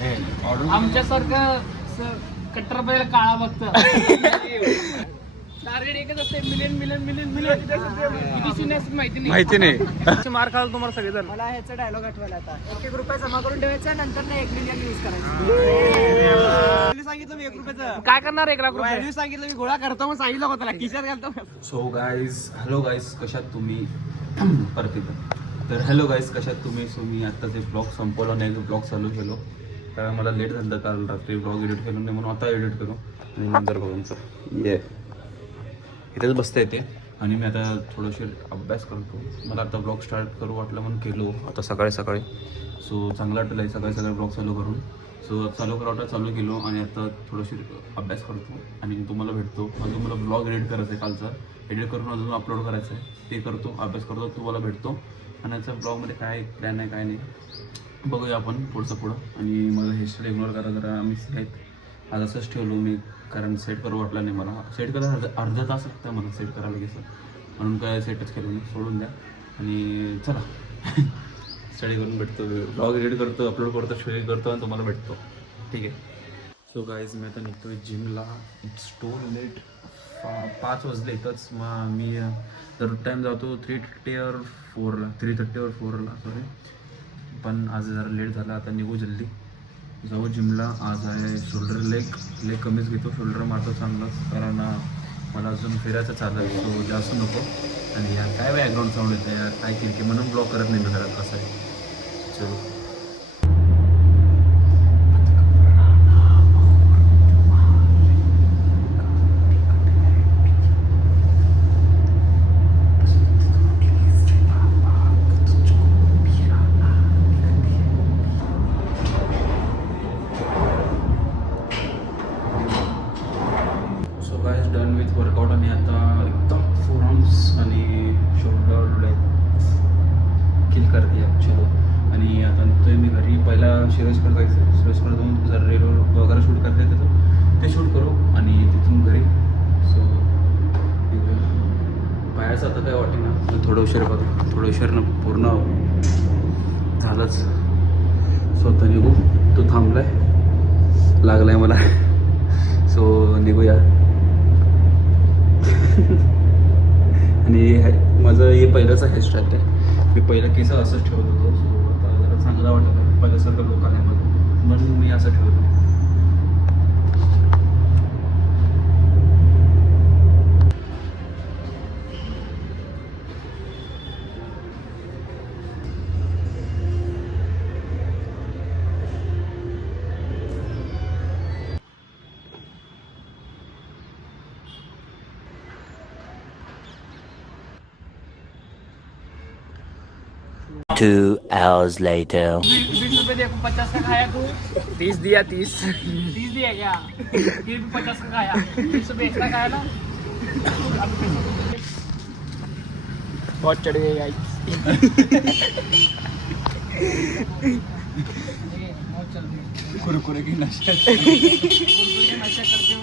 आमच्यासारखं कट्टर बैल काळा बघतं. टार्गेट एकच असते, मिलियन मिलियन मिलियन मिलियन. किती शून्य असतात माहिती नाही. मार खाल तुम्हाला सगळेजण. मला ह्याचा डायलॉग आठवायला आता. 1-1 रुपया जमा करून ठेवायचा, नंतर ना 1 मिलियन यूज करायचं. सांगितलं मी 1 रुपयाचं काय करणार 1 लाख रुपये? व्हॅल्यू सांगितलं मी, गोळा करतो मग सांगितलं होतं त्याला खिशात घालतो. सो गाईज, हॅलो गाईज, कशात तुम्ही? परत येतं. तर हॅलो गाईज, कशात तुम्ही? सो मी आत्ता ते ब्लॉग संपवला नाही, ब्लॉग चालू केलो कारण मला लेट झालं. काल रात्री ब्लॉग एडिट केलो नाही म्हणून आता एडिट करू आणि नंतर बघून ये इथेच बसता येते. आणि मी आता थोडंशी अभ्यास करतो. मला आता ब्लॉग स्टार्ट करू वाटलं म्हणून केलो आता सकाळी. सो चांगलं वाटलं आहे सकाळी ब्लॉग चालू करून. सो चालू करा चालू केलो आणि आता थोडंशी अभ्यास करतो आणि तुम्हाला भेटतो. अजून मला ब्लॉग एडिट करायचं आहे कालचा, एडिट करून अजून अपलोड करायचं आहे, ते करतो, अभ्यास करतो, तुम्हाला भेटतो. आणि याचा ब्लॉगमध्ये काय प्लॅन आहे काय नाही बघूया आपण पुढं. आणि मला हेअरस्टाईल इग्नोर करा जरा, मिस आहेत. आज असंच ठेवलो मी कारण सेट करू वाटलं नाही मला. सेट करायला अर्धा तास लागतं मला सेट करायला कसं, म्हणून काय सेटच केलं मी, सोडून द्या. आणि चला स्टडी करून भेटतो, ब्लॉग एडिट करतो, अपलोड करतो, शेअर करतो आणि तुम्हाला भेटतो. ठीक आहे. सो गाईज, मी आता निघतो आहे जिमला. इट्स टू लेट, 5 वाजले इथंच. मग मी दर टाईम जातो 3:30 or 4ला सॉरी. पण आज जरा लेट झाला, आता निघू जल्दी, जाऊ जिमला. आज आहे शोल्डर लेग कमीच घेतो, शोल्डर मारतो चांगलाच कारण मला अजून फिरायचं चाललं आहे, तो जास्त नको. आणि यार काय बॅकग्राऊंड साऊंड येतं यार, काय केलं म्हणून ब्लॉग करत नाही मी घरात, असं आहे. चलो. Done with workout. आणि आता एकदम फोरआर्म्स आणि शोल्डर लेग किल करते चलो. आणि आता निघतोय मी घरी. पहिला शिरोजकर जायचं, शिरोजकर जाऊन जर रेलवर वगैरे शूट करता येतं ते शूट करू आणि तिथून घरी. सो पायाचं आता काय वाटेल ना, थोडं उशीरनं पूर्ण झालंच. स्वतः निघू, तो थांबलाय, लागलाय मला. सो निघूया. आणि माझं हे पहिलंच हेअरस्टाईल आहे. मी पहिलं केस असंच ठेवत होतो. सो आता जरा चांगलं वाटत होतं, पहिल्यासारखं लोकांना म्हणून मी असं ठेवतो. Two hours later. 20 रुपये दे, 50 का खाया तू? 30 दिया 30 दिया क्या? 50 का खाया, 20 रुपये एक्स्ट्रा खाया ना. बहुत चढ़ गए गाइस. बहुत चल रही है. कुरकुरे की नशा नशा करते हो.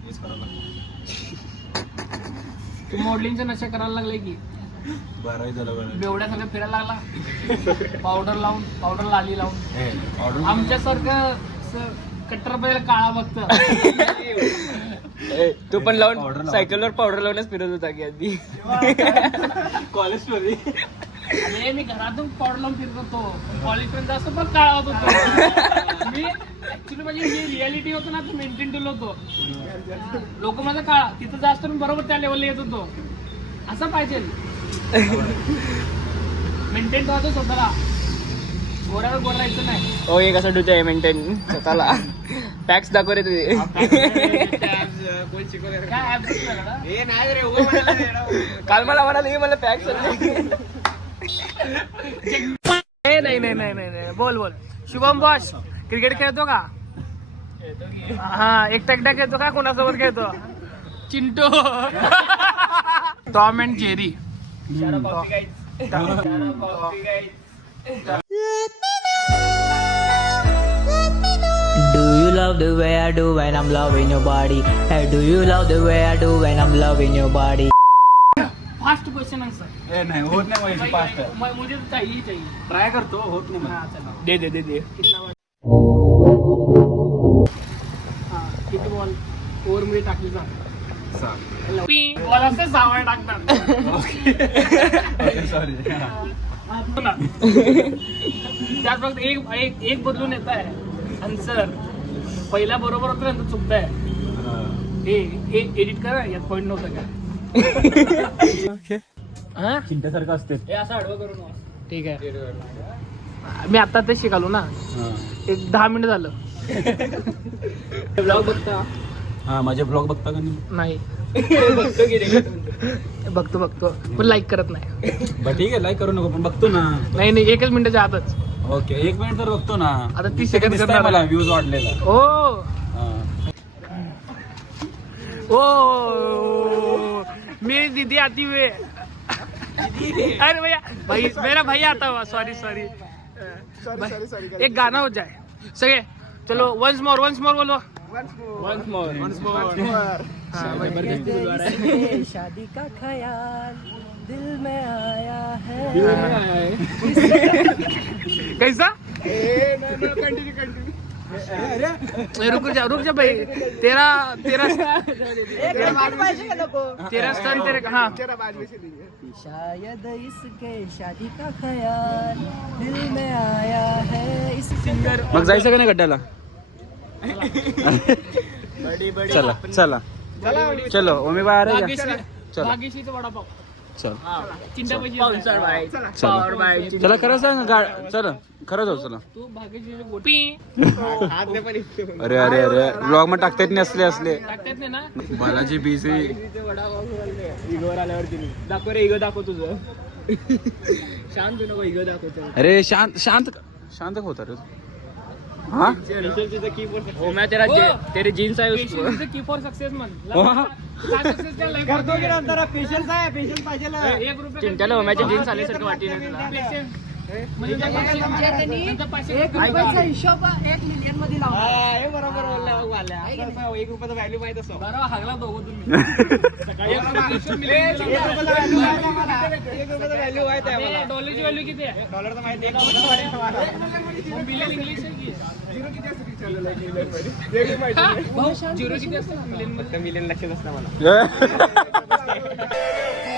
तू मॉडेलिंगचा नशा करायला लागलाय की 12 झालं. बेवड्या सगळं फिरायला लागला, पावडर लाली लावून. आमच्यासारखं कट्टर बैल काळा बघतं. तू पण लावून सायकलवर पावडर लावूनच फिरत होता की आधी कॉलेज मध्ये. अरे मी घरातून पावडर लावून फिरत होतो, कॉलेज पर्यंत जास्त पण काळा होत होतो मी. ऍक्च्युली माझी जी रियालिटी होतो ना, तो मेंटेन ठेवलं होतो. लोक माझा काळा तिथं जास्त बरोबर त्या लेवलला येत होतो. असं पाहिजे, मेंटेन ठेवायचं स्वतःला, गोऱ्यावर गोर राहायचं नाही. ओ हे कसं डुते मेंटेन स्वतःला. पॅक्स दाखव रे तुझे. काय ऍप काल मला म्हणाले मला पॅक्स. नाही बोल. शुभम बॉस क्रिकेट खेळतो का? हा, एकटा खेळतो का कोणासोबत खेळतो? Chintu. Tom and Jerry. Do you love the way I do when I'm loving your body? Hey, do you love the way I do when I'm loving your body? Fast question answer. नाही होत नाही माझी fast. मुझे चाहिए. Try करतो, होत नाही मला. हाँ, चलो. दे कितना मला असं सावळ टाकतात. सॉरी. त्यात फक्त एक बदलून येत आहे आन्सर. पहिला बरोबर होतं नंतर चुकताय. हे एडिट करा, यात पॉईंट नव्हतं का? हा चिंट्यासारखं असते. हे असं आडवं करू नका. ठीक आहे. मी आता ते शिकालो ना. एक 10 मिनिट झालं. ब्लॉग बघता? हा, माझे ब्लॉग बघता का नाही? बघतो पण लाईक करत नाही. बरं ठीक आहे, लाईक करू नको पण बघतो ना. नाही 1 मिनिटाच्या आतच. ओके, 1 मिनिट तर बघतो ना. आता 30 सेकंद दिसतंय करणार मला व्ह्यूज वाढलेला. ओ मेरी दीदी आती हुई. अरे भैया भाई, मेरा भैया आता हुआ. सॉरी. एक गाना हो जाए सगे. चलो वंस मोर बोलो. Once more. शादी का ख्याल दिल में आया है. कैसा? रुक जा भाई. तेरा स्तन तेरे. हाँ, शायद इसके शादी का ख्याल दिल में आया है. इस सिंगर. मग जायचं का नाही गड्ड्याला? चला चलो ओमी बाहेर आहे का? चला. भाग्यश्रीचा वडापाव. चल चिंताबाई. चला खरं सांग चला खरं जाऊ. चला. तू भाग्यश्रीची गोटी अरे ब्लॉग मध्ये टाकता येत नाही असले टाकतात नाही ना. बालाजी बिझी. इगोवर आल्यावर दिली. दाखव रे, इगो दाखव तुझं. शांत नको, इगो दाखवतो. अरे शांत होता रे. हाँ हो मैं तेरे जीन्स आहे उसको. की फॉर सक्सेस म्हण. काय सक्सेस त्याला करतो की नंतर पेशन्स आहे. पेशन्स पाहिजे. 1 रुपया चिंताला होम्याचे जीन्स आल्यासारखं वाटते ना तुला. म्हणजे नंतर 500 रुपयाचा हिशोब 1 मिलियन मध्ये लावला. हे बरोबर बोलला बघ वाल्या. 1 रुपयाचा व्हॅल्यू माहित असो. बरोबर हागला दोघं तुम्ही. 1 रुपयाचा व्हॅल्यू माहित आहे. डॉलरची व्हॅल्यू किती आहे? डॉलरचं माहिती आहे. मिलियन इंग्लिश आहे की झिरो किती असतं मिलियन मध्ये? मिलियन लक्षात असतं मला.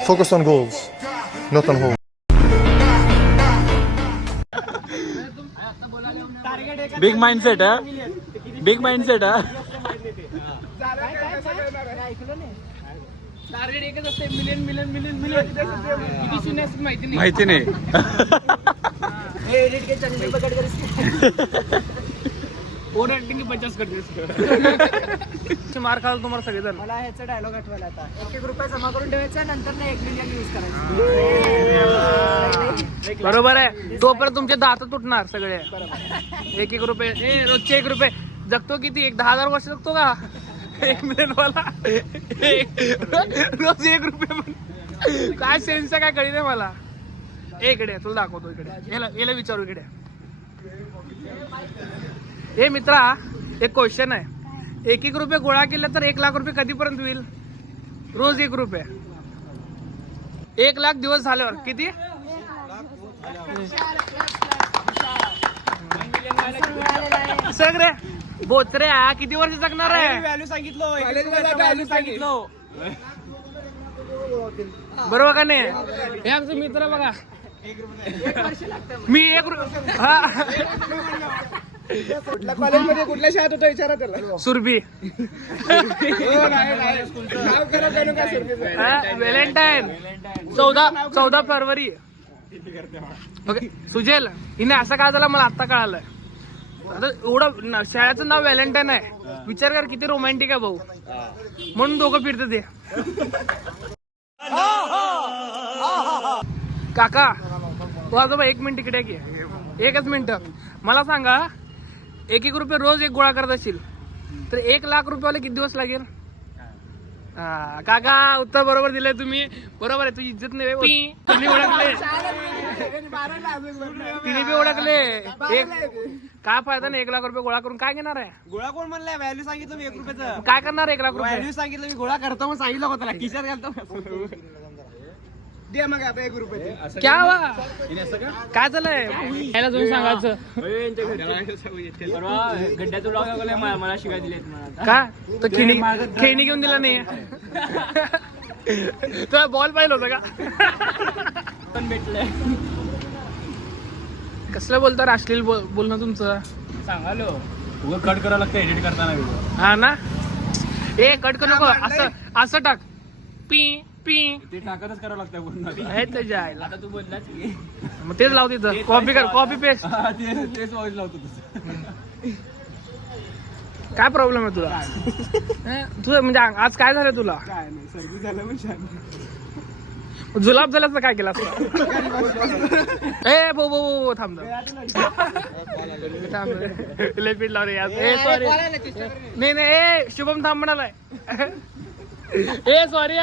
Focus on goals, not on home. Big mindset हा. टार्गेट एकच असते. मिलियन किती शून्य असतात माहिती नाही. एडिट के चॅनल पकड कर. ओव्हर ऍक्टिंग 50 करते. मार खाल तुम्हाला सगळेजण. मला ह्याचा डायलॉग आठवायला आता. 1 रुपया जमा करून ठेवायचा, नंतर 1 मिलियन यूज करायचं. बरोबर आहे. तोपर्यंत तुमचे दात तुटणार सगळे. 1 रुपये. रोजचे 1 रुपये जगतो किती? 10,000 वर्ष जगतो का? 1 मिलियन वाला रोज 1 रुपये. काय सेन्स काय कळी नाही मला. इकडे तुला दाखवतो. इकडे याला विचारू. इकडे हे मित्रा, एक क्वेश्चन आहे. 1 रुपये गोळा केला तर 1 लाख रुपये कधीपर्यंत होईल? रोज 1 रुपये. 1 लाख दिवस झाल्यावर किती? सगळे बोचरे किती वर्ष जगणार आहे? व्हॅल्यू सांगितलं. बरोबर का नाही? हे आमचे मित्र बघा. मी 1 कुठल्या कॉलेजमध्ये कुठल्या शाळेत होता विचारा त्याला. सुरभी. व्हॅलेंटाईन 14 फरवरी. ओके सुजेल, हिने असं काय झालं मला आता कळालं. आता एवढं शाळेचं नाव व्हॅलेंटाईन आहे. विचार कर किती रोमॅन्टिक आहे भाऊ. म्हणून दोघं फिरते ते. काका तू आजोबा 1 मिनिट इकडे घे. 1च मिनिट. मला सांगा 1 रुपये रोज 1 गोळा करत असेल तर 1 लाख रुपयाला किती दिवस लागेल? काका उत्तर बरोबर दिलंय तुम्ही. बरोबर आहे. तुझी इज्जत नाही. तुम्ही ओळखले, तिने बी ओळखले. काय फायदा नाही 1 लाख रुपये गोळा करून. काय घेणार आहे? गोळा कोण म्हणलाय? व्हॅल्यू सांगितलं मी 1 रुपयाचं. काय करणार 1 लाख रुपये? व्हॅल्यू सांगितलं मी. गोळा करतो मग सांगितलं होतं खिशात घालतो. दे मग आता 1 रुपये. क्या वा काय झालंय? याला तुम्ही सांगायचं गड्ड्याचं ब्लॉग मला शिकाय दिले का? तर खेळणी घेऊन दिला नाही. तुला बॉल पाहिलं होतं का? पण भेटलंय. कसलं बोलतो अश्लील बोलणं तुमचं? सांगालो उगा कट करावं लागतं एडिट करताना व्हिडिओ. हा ना. ए कट करू नको, असं टाक. पी पी ते टाकतच करावं लागतं पूर्ण. हे त्याच्या आईला. आता तू बोललाच की मग तेच लाव तिथं. कॉपी कर, कॉपी पेस्ट. हा, तेच व्हॉइस लावतो तसं. काय प्रॉब्लेम आहे तुला? तुझं म्हणजे आज काय झालं तुला? काय नाही सर्दी झालं पण छान. जुलाब झाल्यास काय केलं असं? ए बो थांब लय पीठ लाव रे यार. ए सॉरी. नाही ए शुभम थांब म्हणालाय. ए सॉरी.